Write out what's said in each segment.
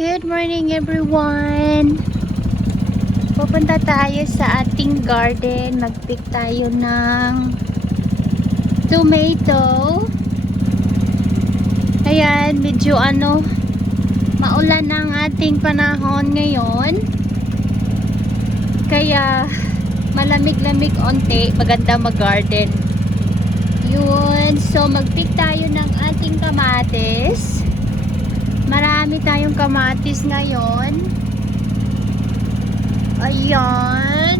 Good morning everyone! Pupunta tayo sa ating garden. Mag-pick tayo ng tomato. Ayan, medyo maulan ang ating panahon ngayon. Kaya malamig-lamig onte, maganda mag-garden. Yun, so mag-pick tayo ng ating kamatis. Marami tayong kamatis ngayon. Ayan.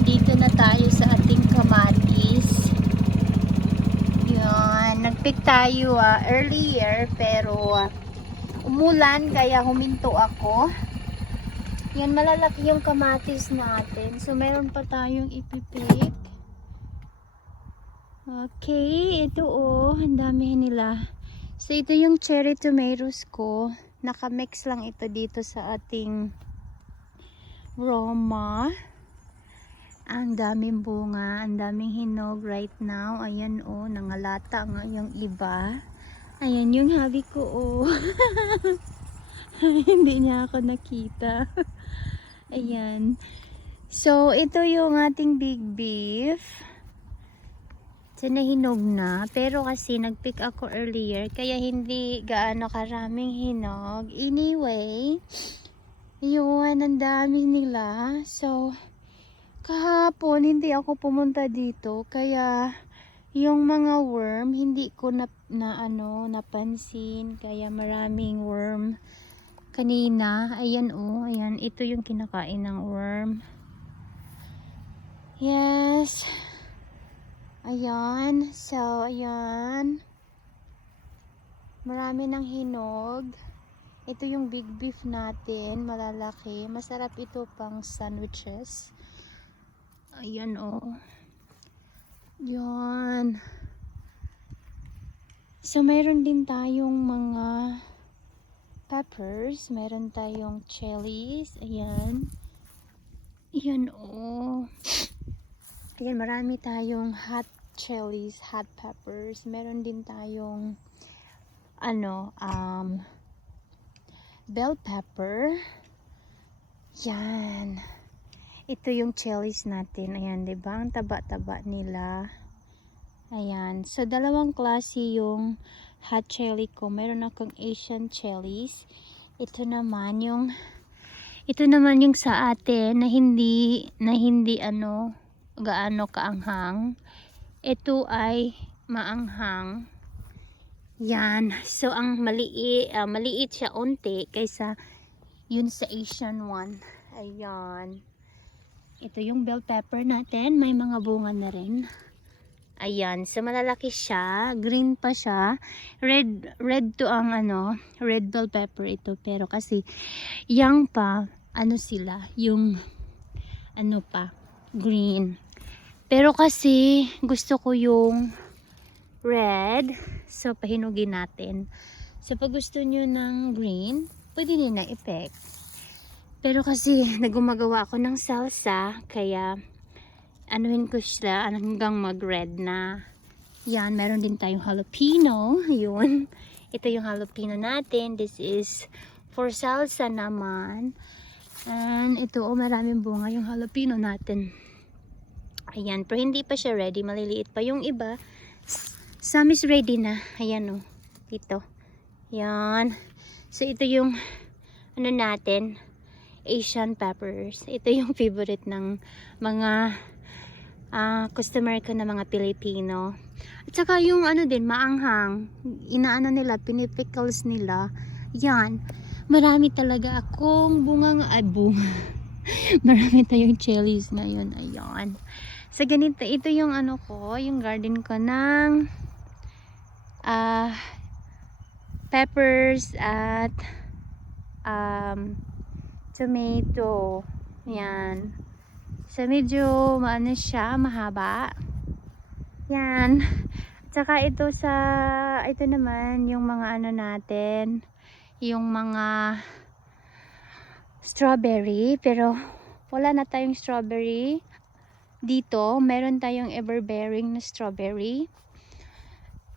Dito na tayo sa ating kamatis. Ayan. Nagpick tayo earlier pero umulan kaya huminto ako. Yan, malalaki yung kamatis natin. So meron pa tayong ipipick. Okay, ito ang dami nila. So ito yung cherry tomatoes ko. Naka-mix lang ito dito sa ating Roma. Ang daming bunga, ang daming hinog right now. Ayan nangalata nga yung iba. Ayan yung hubby ko Hindi niya ako nakita. Ayan. So ito yung ating big beef. So nahinog na, pero kasi nagpick ako earlier kaya hindi gaano karaming hinog. Anyway, yun, ang dami nila. So kahapon hindi ako pumunta dito kaya yung mga worm hindi ko napansin, kaya maraming worm kanina. Ayan ayan, ito yung kinakain ng worm. Yes. Ayan, so ayan, marami ng hinog. Ito yung big beef natin, malalaki, masarap ito pang sandwiches. Ayan yan. So mayroon din tayong mga peppers, meron tayong chilies. Ayan ayan, marami tayong hot chilies, hot peppers. Meron din tayong bell pepper. Yan. Ito yung chilies natin. Ayan, 'di ba? Ang taba-taba nila. Ayan. So dalawang klase yung hot chili ko. Meron akong Asian chilies. Ito naman yung sa atin na hindi gaano kaanghang. Ito ay maanghang. Yan. So ang maliit siya unti kaysa yun sa Asian one. Ayan. Ito yung bell pepper natin, may mga bunga na rin. Ayan, so malalaki siya, green pa siya. Red to ang red bell pepper ito, pero kasi young pa, sila, yung green. Pero kasi gusto ko yung red, so pahinugin natin. So pag gusto nyo ng green, pwede din na i-pick. Pero kasi nagumagawa ako ng salsa, kaya anuhin ko siya hanggang mag-red na. Yan, meron din tayong jalapeno. Yun. Ito yung jalapeno natin. This is for salsa naman. And ito maraming bunga yung jalapeno natin. Ayan, pero hindi pa siya ready, maliliit pa yung iba. Some is ready na. Ayan dito. Yan. So ito yung natin, Asian peppers. Ito yung favorite ng mga customer ko na mga Pilipino. At saka yung din, maanghang. Nila, pinipickles nila. Yan. Marami talaga akong bunga. Marami tayong chilies ngayon. Ayan. So ganito, ito yung yung garden ko ng peppers at tomato. Yan. So medyo siya, mahaba. Yan. At saka ito naman yung mga natin, yung mga strawberry, pero wala na tayong strawberry dito. Meron tayong everbearing na strawberry.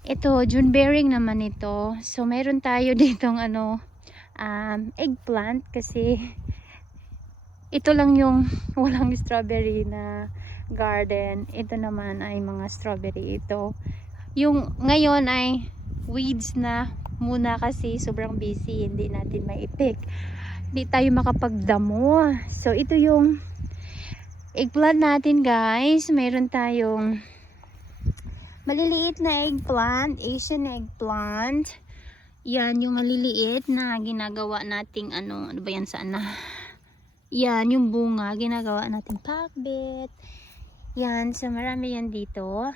Ito, June bearing naman ito. So, meron tayo ditong eggplant kasi ito lang yung walang strawberry na garden. Ito naman ay mga strawberry ito. Yung ngayon ay weeds na muna kasi sobrang busy. Hindi natin mai-pick. Hindi tayo makapagdamo. So, ito yung eggplant natin, guys. Meron tayong maliliit na eggplant, Asian eggplant. Yan yung maliliit na ginagawa nating ano ba yan, saan na? Yan yung bunga, ginagawa nating pakbet. Yan, so marami yan dito.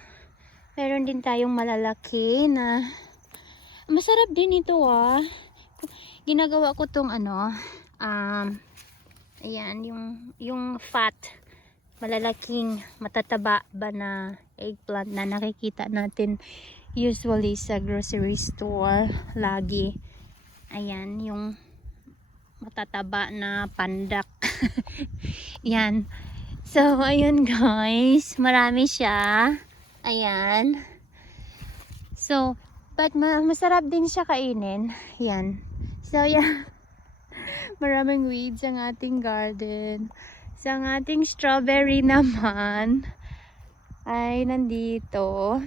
Meron din tayong malalaki na masarap din ito Ginagawa ko tong ayan, yung fat, malalaking matataba ba na eggplant na nakikita natin usually sa grocery store lagi. Ayan, yung matataba na pandak. Yan. So, ayun guys, marami siya. Ayan. So, but masarap din siya kainin. Yan. So, yan. Maraming weeds ang ating garden. So, ang ating strawberry naman ay nandito.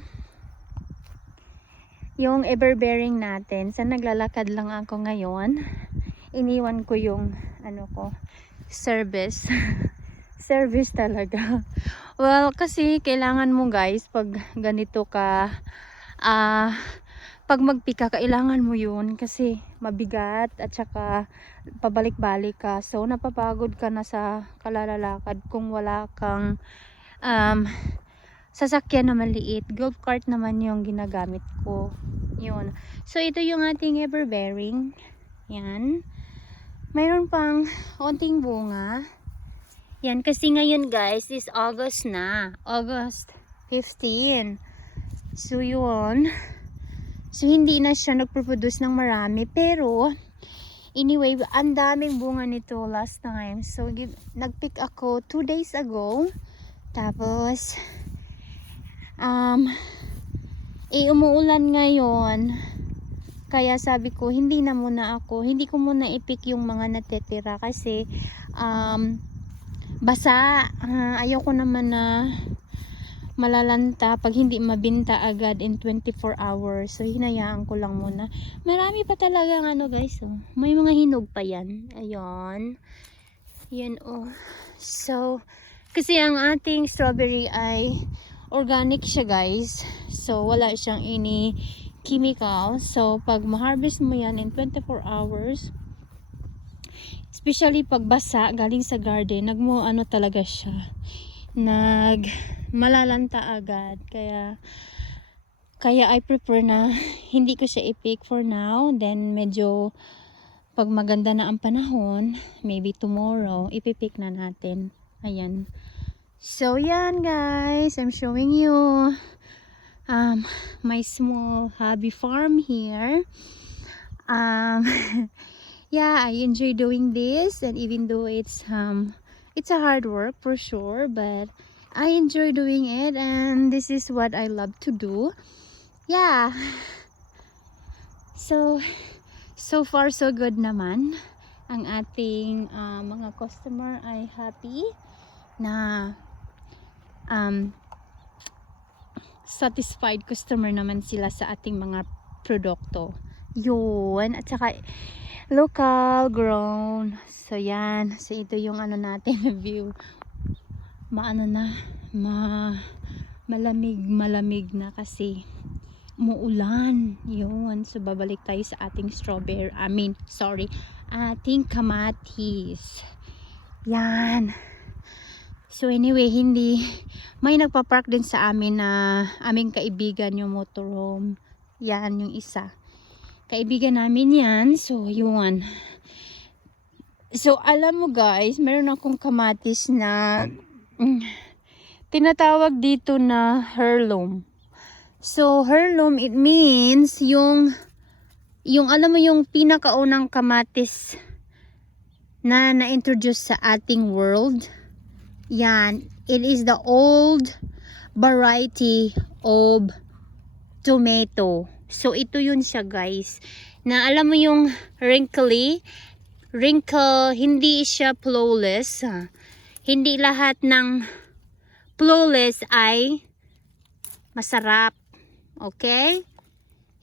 Yung everbearing natin. So, naglalakad lang ako ngayon. Iniwan ko yung service. Service talaga. Well, kasi kailangan mo guys, pag ganito ka, pag magpika, kailangan mo yun kasi mabigat at saka pabalik-balik ka. So, napapagod ka na sa kalalalakad kung wala kang sasakyan na maliit. Golf cart naman yung ginagamit ko. Yun. So, ito yung ating everbearing. Yan. Mayroon pang onting bunga. Yan, kasi ngayon guys is August na. August 15. So, yun. So, hindi na siya nagproduce ng marami. Pero, anyway, ang daming bunga nito last time. So, nagpick ako 2 days ago. Tapos, umuulan ngayon. Kaya sabi ko, hindi ko muna i-pick yung mga natitira. Kasi, basa. Ayoko naman na malalanta pag hindi mabinta agad in 24 hours. So, hinayaan ko lang muna. Marami pa talaga guys. May mga hinog pa yan. Ayun. Yan So, kasi ang ating strawberry ay organic siya guys. So, wala siyang any chemical. So, pag ma-harvest mo yan in 24 hours, especially pag basa, galing sa garden, talaga siya. Malalanta agad. Kaya I prefer na hindi ko siya i-pick for now. Then medyo pag maganda na ang panahon, maybe tomorrow, ipipick na natin. Ayan. So yan guys, I'm showing you my small hobby farm here. Yeah, I enjoy doing this, and even though it's a hard work for sure, but I enjoy doing it, and this is what I love to do. Yeah. So far so good naman. Ang ating mga customer ay happy na satisfied customer naman sila sa ating mga produkto. Yun. At saka local grown. So yan. So ito yung natin view. Malamig na kasi umuulan. Yun. So babalik tayo sa ating strawberry. Ating kamatis. Yan. So anyway, may nagpa-park din sa amin na aming kaibigan yung motorhome. Yan yung isa. Kaibigan namin yan. So yun. So alam mo guys, meron akong kamatis na tinatawag dito na heirloom. So heirloom, it means yung alam mo yung pinakaunang kamatis na na-introduce sa ating world. Yan, it is the old variety of tomato. So, ito yun siya, guys. Na alam mo yung wrinkle, hindi siya flawless. Hindi lahat ng flawless ay masarap. Okay?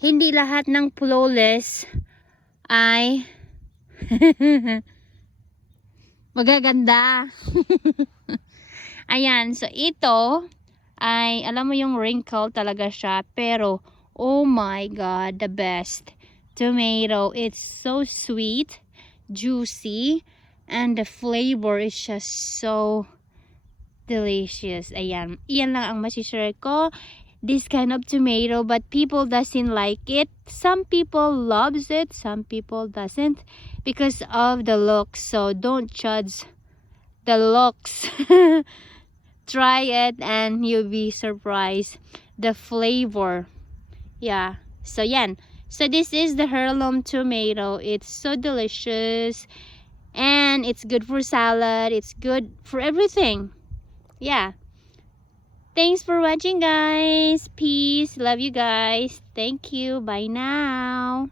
Hindi lahat ng flawless ay magaganda. Ayan. So, ito ay, alam mo yung wrinkle talaga siya. Pero, oh my God, the best tomato. It's so sweet, juicy, and the flavor is just so delicious. Ayan. Iyan lang ang masishare ko. This kind of tomato, but people doesn't like it. Some people loves it, some people doesn't because of the looks. So don't judge the looks. Try it and you'll be surprised the flavor. Yeah. So yan. So this is the heirloom tomato. It's so delicious and it's good for salad. It's good for everything. Yeah. Thanks for watching, guys. Peace. Love you guys. Thank you. Bye now.